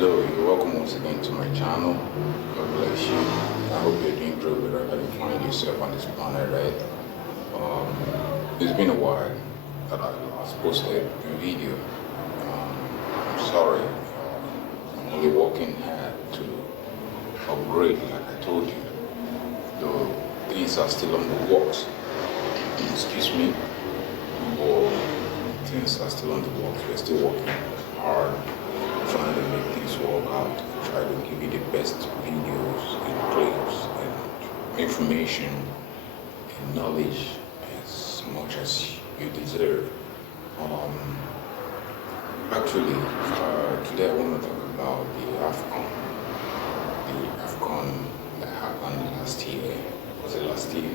Hello, you're welcome once again to my channel. God bless you. I hope you're doing great wherever you find yourself on this planet, right? It's been a while that I last posted a video. I'm sorry, I'm only working hard to upgrade, like I told you. Though things are still on the works. Excuse me. Or things are still on the works. We're still working hard, trying to make things work out, try to give you the best videos and clips and information and knowledge as much as you deserve. Today I want to talk about the Afcon that happened last year. Was it last year?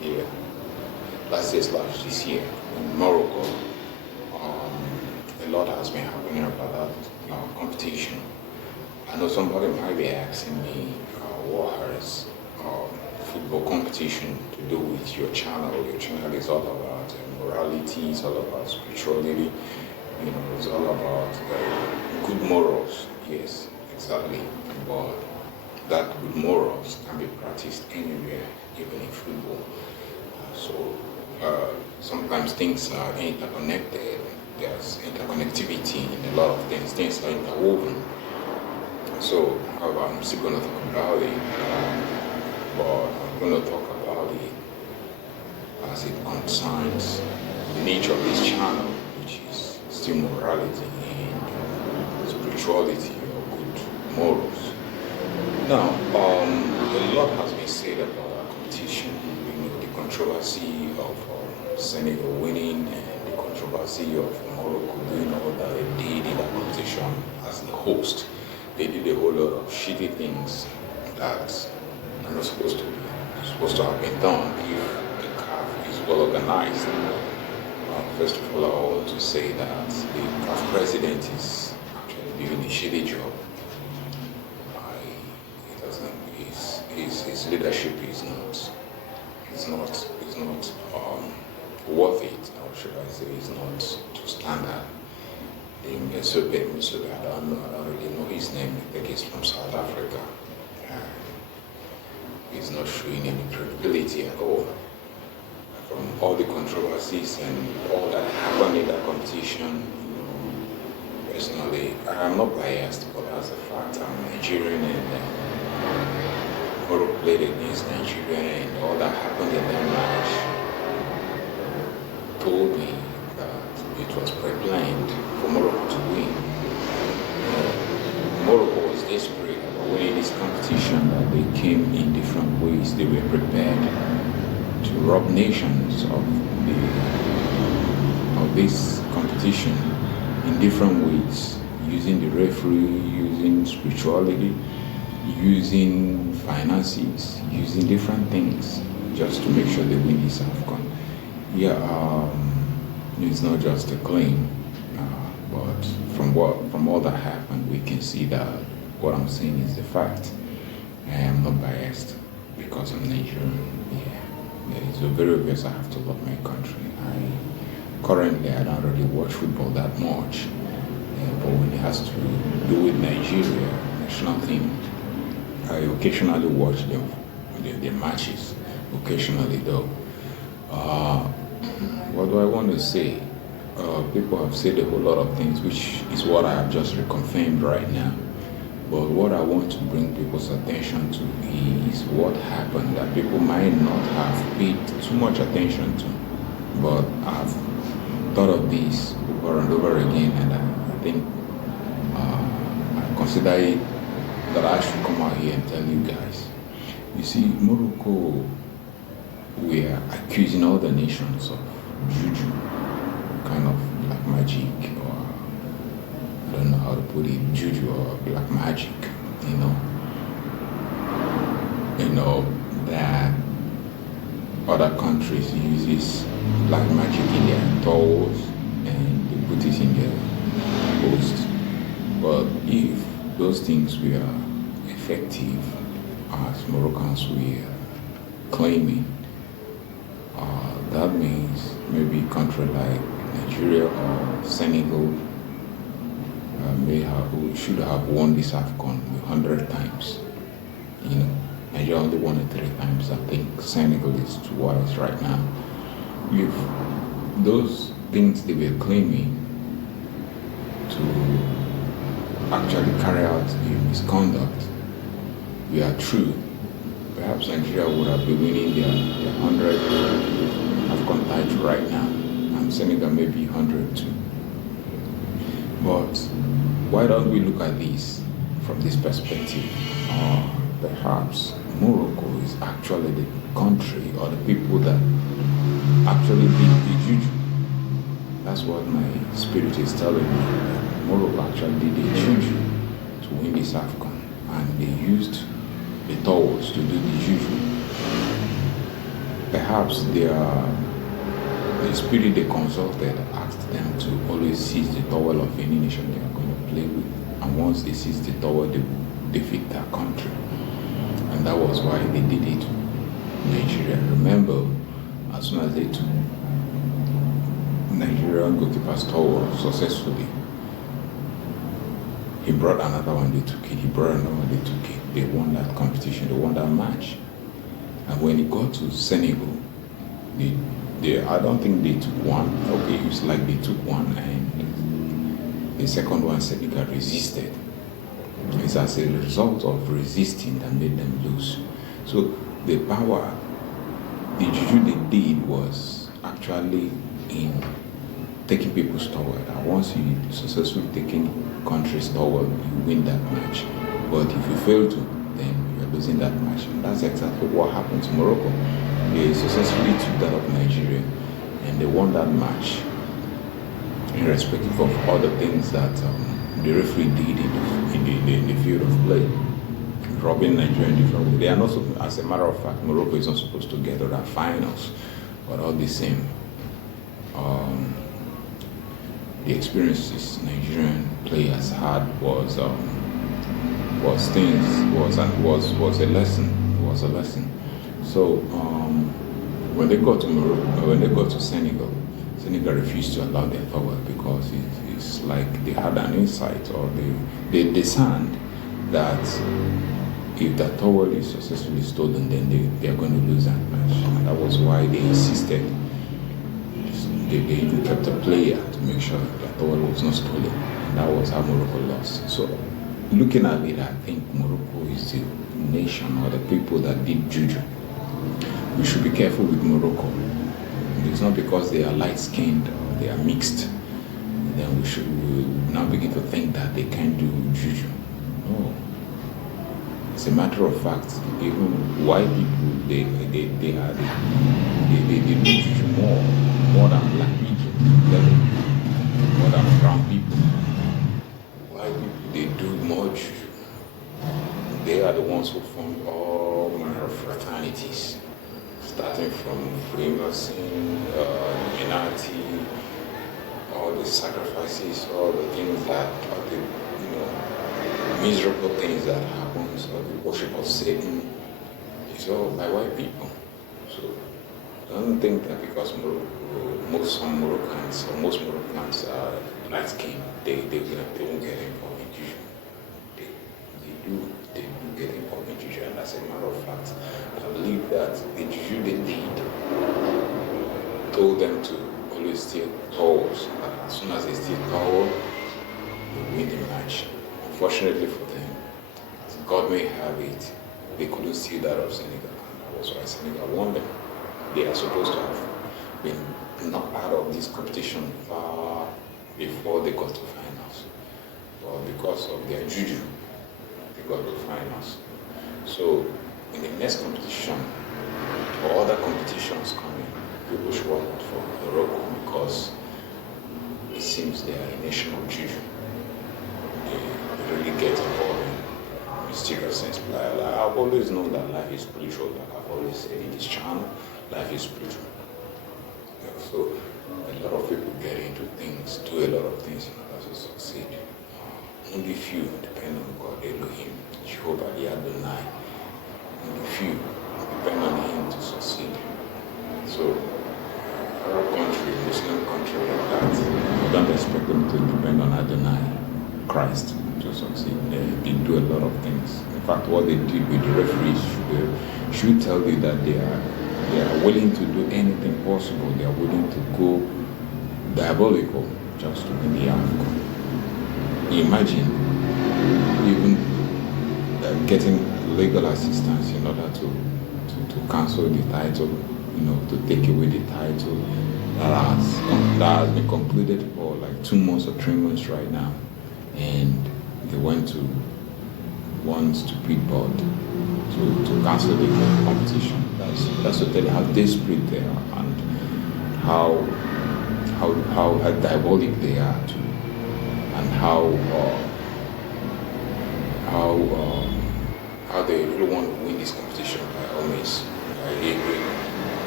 Yeah, last year slash this year in Morocco. A lot has been happening about that competition. I know somebody might be asking me what has football competition to do with your channel. Your channel is all about morality, it's all about spirituality, it's all about good morals. Yes, exactly. But that good morals can be practiced anywhere, even in football. Sometimes things are interconnected. There's interconnectivity in a lot of things. Things are interwoven. So, however, I'm still going to talk about it, but I'm going to talk about it as it concerns the nature of this channel, which is still morality and spirituality or good morals. Now, a lot has been said about our competition. The controversy of Senegal winning and the controversy of Morocco doing all that they did in that competition as the host. They did a whole lot of shitty things that are not supposed to have been done if the CAF is well organized. First of all, I want to say that the CAF president is actually doing a shitty job. His leadership is not worth it, or should I say, is not to standard. I don't really know his name. I think he's from South Africa. He's not showing any credibility at all. From all the controversies and all that happened in that competition, personally, I'm not biased, but as a fact, I'm Nigerian and Morocco played against Nigeria and all that happened in that match told me that it was pre-planned for Morocco to win. Morocco was desperate about winning this competition, that they came in different ways. They were prepared to rob nations of this competition in different ways, using the referee, using spirituality, using finances, using different things just to make sure they win this Afcon. It's not just a claim, but from all that happened, we can see that what I'm saying is the fact. I am not biased because I'm Nigerian. It's very obvious I have to love my country. Currently I don't really watch football that much, but when it has to do with Nigeria, national team, I occasionally watch the matches. Occasionally, though. What do I want to say? People have said a whole lot of things, which is what I have just reconfirmed right now. But what I want to bring people's attention to is what happened that people might not have paid too much attention to. But I've thought of this over and over again, and I think I consider it that I should come out here and tell you guys. You see, Morocco, we are accusing other nations of juju, kind of black magic, or I don't know how to put it, juju or black magic, that other countries uses black magic in their tours and they put it in their posts. But if those things were effective, as Moroccans were claiming, that means maybe a country like Nigeria or Senegal who should have won this Afcon 100 times. You know, Nigeria only won it 3 times. I think Senegal is twice right now. If those things they were claiming to actually carry out the misconduct were true, perhaps Nigeria would have been winning their 100 Afcon title right now, and Senegal maybe 100 too. But why don't we look at this from this perspective? Perhaps Morocco is actually the country or the people that actually did the juju. That's what my spirit is telling me. That Morocco actually did the juju to win this Afcon, and they used the towels to do the juju. Perhaps the spirit they consulted asked them to always seize the towel of any nation they are going to play with, and once they seize the towel, they will defeat their country. And that was why they did it to Nigeria. Remember, as soon as they took Nigerian goalkeeper's towel successfully, he brought another one, they took it. He brought another one, they took it. They won that competition, they won that match. And when it got to Senegal, I don't think they took one. Okay, it's like they took one, and the second one, Senegal resisted. It's as a result of resisting that made them lose. So the power, the juju they did was actually in taking people's towel. And once you successfully taking country's towel, you win that match. But if you fail to, then you're losing that match. And that's exactly what happened to Morocco. They successfully took that of Nigeria, and they won that match, irrespective of all the things that the referee did in the field of play, robbing Nigeria in different ways. They are not, as a matter of fact, Morocco is not supposed to get to that finals, but all the same, the experiences Nigerian players had was a lesson. Was a lesson. So when they got to Morocco, when they got to Senegal refused to allow their towel because it's like they had an insight, or they discerned that if that towel is successfully stolen, then they are going to lose that match. And that was why they insisted. They even kept a player to make sure that towel was not stolen. And that was how Morocco lost. So looking at it, I think Morocco is the nation or the people that did juju. We should be careful with Morocco. It's not because they are light-skinned or they are mixed, then we now begin to think that they can't do juju. No. As a matter of fact, even white people, they do juju more than black people, more than brown people. White people, they do more juju. They are the ones who form all manner of fraternities, starting from Freemason, Illuminati, all the sacrifices, all the things that, all the miserable things that happens, or the worship of Satan, is all by white people. So I don't think that because most Moroccans are light skinned, they won't get involved in juju. They do get involved in juju, and as a matter of fact, I believe that the juju they did told them to always steal towels. As soon as they steal towel, they win the match. Unfortunately for them, as God may have it, they couldn't steal that of Senegal, and that was why Senegal won them. They are supposed to have been knocked out of this competition far before they got to finals. But because of their juju, they got to finals. So in the next competition, or other competitions coming, people should watch out for Morocco, because it seems they are a nation of juju. They really get involved in mysterious sense. I've always known that life is spiritual. Like I've always said in this channel, life is spiritual. So a lot of people get into things, do a lot of things in order to succeed. Only few depend on God, Elohim, Jehovah, the Adonai. Only few depend on Him to succeed. So Arab country, Muslim country like that, you don't expect them to depend on Adonai. Christ to succeed. They do a lot of things. In fact, what they did with the referees should tell you that they are willing to do anything possible. They are willing to go diabolical just to win the Afcon. Imagine even getting legal assistance in order to cancel the title, to take away the title that has been concluded for like 2 months or 3 months right now, and they went to one stupid board to cancel the competition. That's to tell you how desperate they are and how diabolic they are too, and how they really want to win this competition by all means,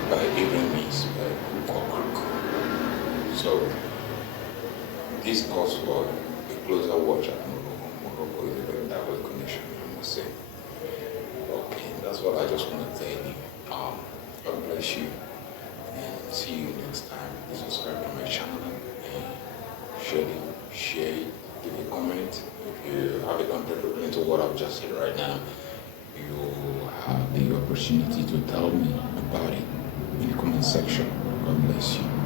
by every means, by hook or crook. So this calls for a closer watch at Morocco. Morocco is a very diabolical nation, I must say. Okay, that's what I just want to tell you. God bless you, and see you next time. Subscribe to my channel and share it, leave a comment. If you have a contribution into what I've just said right now, you have the opportunity to tell me about it in the comment section. God bless you.